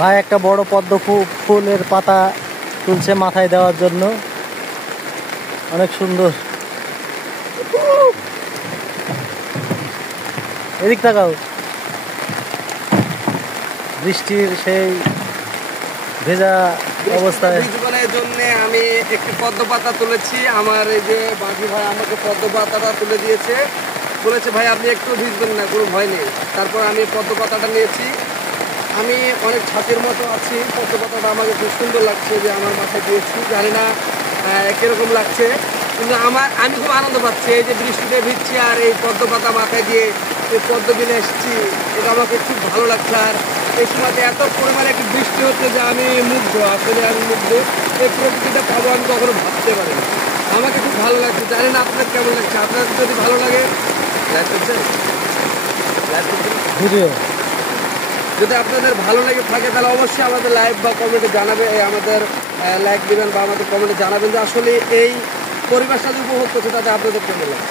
ভাই একটা বড় পদ্ম ফুলের পাতা তুলছে মাথায় দেওয়ার জন্য, অনেক সুন্দর। এদিক তাকাও, বৃষ্টির সেই ভেজা অবস্থায় জীবনের জন্য আমি একটি পদ্ম পাতা তুলেছি। আমার এই যে বাকি ভাই আমাকে পদ্ম পাতাটা তুলে দিয়েছে, বলেছে ভাই আপনি একটু ভিজবেন না, কোনো ভয় নেই। তারপর আমি পদ্ম পাতাটা নিয়েছি। আমি অনেক ছাতির মতো আছি, পদ্ম পাতাটা আমাকে খুব সুন্দর লাগছে যে আমার মাথায় দিয়েছি। জানি না কীরকম লাগছে, কিন্তু আমি খুব আনন্দ পাচ্ছি। এই যে বৃষ্টিতে ভিজছি আর এই পদ্ম পাতা মাথায় দিয়ে এই পদ্ম বিলে এসেছি, এটা আমাকে খুব ভালো লাগছে। আর এই সময়তে এত পরিমাণে একটি বৃষ্টি হচ্ছে যে আমি মুগ্ধ, আসলে আমি মুগ্ধ। এই প্রকৃতিটা পাবো আমি কখনো ভাবতে পারি না। আমাকে খুব ভালো লাগছে, জানি না আপনার কেমন লাগছে। আপনার যদি ভালো লাগে ভিডিও, যদি আপনাদের ভালো লেগে থাকে তাহলে অবশ্যই আমাদের লাইভ বা কমেন্টে জানাবে, আমাদের লাইক দেবেন বা আমাদের কমেন্টে জানাবেন যে আসলে এই পরিবেশটা যে উপভোগ করছে তাতে আপনাদের কেমন লাগে।